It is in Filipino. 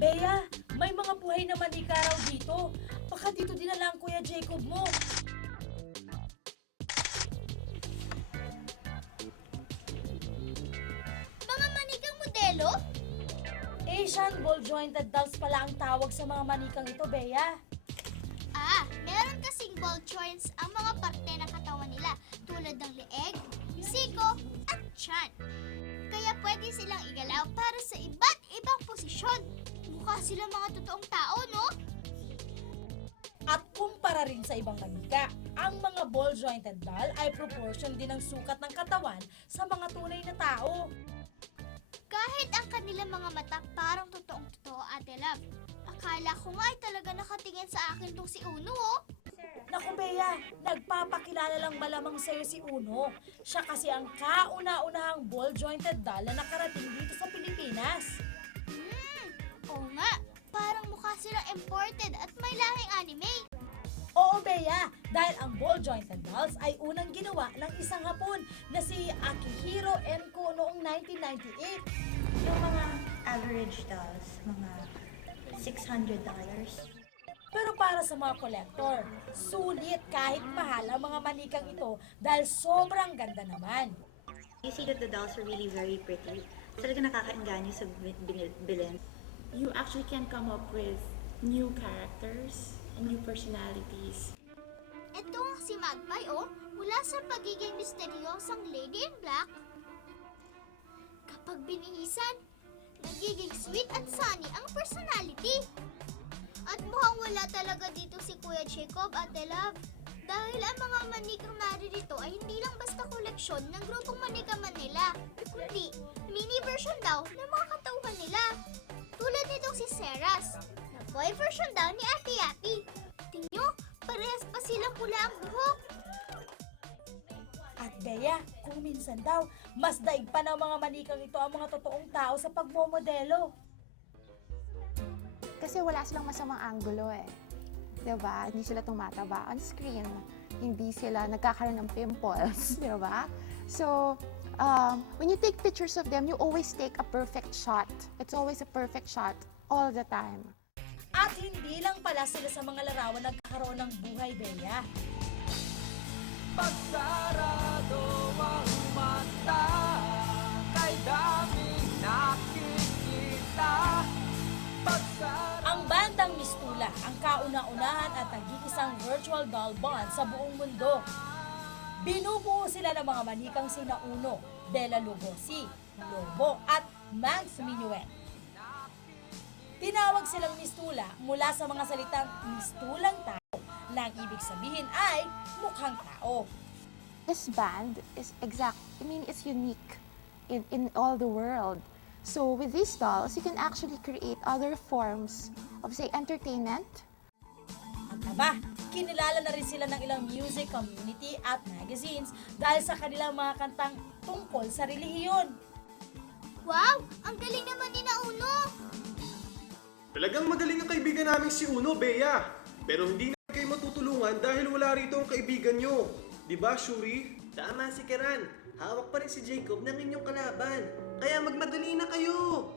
Bea, may mga buhay na manika raw dito. Baka dito dinala ang Kuya Jacob mo. Mga manikang modelo? Asian ball-jointed dolls pala ang tawag sa mga manikang ito, Bea. Meron kasing ball joints ang mga parte ng katawan nila tulad ng leeg, siko, at tiyan. Kaya pwede silang igalaw para sa iba't ibang posisyon. Mukha silang mga totoong tao, no? At kumpara rin sa ibang manika, ang mga ball-jointed doll ay proportion din ng sukat ng katawan sa mga tunay na tao. Kahit ang kanilang mga mata parang totoong-totoo, Ate Love. Akala ko nga ay talaga nakatingin sa akin tong si Uno, oh. Naku, Bea, nagpapakilala lang malamang sa'yo si Uno. Siya kasi ang kauna-unahang ball-jointed doll na nakarating dito sa Pilipinas. Oo nga, parang mukha silang imported at may lahing anime. Oo, Bea, dahil ang ball-jointed dolls ay unang ginawa ng isang Hapon na si Akihiro Enko noong 1998. Yung mga average dolls, mga $600. Pero para sa mga kolektor, sulit kahit mahal ang mga manikang ito dahil sobrang ganda naman. You see that the dolls are really very pretty. Talaga nakakaengganyo sa bilhin. You actually can come up with new characters and new personalities. Ito nga si Magpie, oh, mula sa pagiging misteryosang Lady in Black. Kapag binihisan, nagiging sweet at sunny ang personality. At mukhang wala talaga dito si Kuya Jacob, Ate Love. Dahil ang mga manikang naririto ay hindi lang basta koleksyon ng grupong Manika Manila, kundi mini version daw ng mga katauhan nila. Tulad nitong si Seras, na boy version daw ni Ate Yapi. Tingyo, parehas pa silang pula ang buhok. At Bea, kung minsan daw, mas daig pa ng mga manikang ito ang mga totoong tao sa pagmomodelo. Kasi wala silang masamang anggulo eh. Diba? Hindi sila tumataba on screen. Hindi sila nagkakaroon ng pimples. Diba? So, when you take pictures of them, you always take a perfect shot. It's always a perfect shot all the time. At hindi lang pala sila sa mga larawan nagkakaroon ng buhay, Bea. Pagsarado ang mata, kay daming nakikita. Ang bandang Mistula ang kauna-unahan at nag-iisang virtual doll band sa buong mundo. Binubuo sila ng mga manikang sina Uno, Bela Lugosi, Lobo at Max Minuet. Tinawag silang Mistula mula sa mga salitang mistulang tao na ang ibig sabihin ay mukhang tao. This band is it's unique in all the world. So with these dolls, you can actually create other forms of, say, entertainment. At aba, kinilala na rin sila ng ilang music community at magazines dahil sa kanilang mga kantang tungkol sa relihiyon. Wow, ang galing naman ni na Uno. Talagang magaling ang kaibigan naming si Uno, Bea. Pero hindi na kayo matutulungan dahil wala rito ang kaibigan nyo. Diba, Shuri? Tama si Kiran. Hawak pa rin si Jacob ng inyong kalaban. Kaya magmadali na kayo.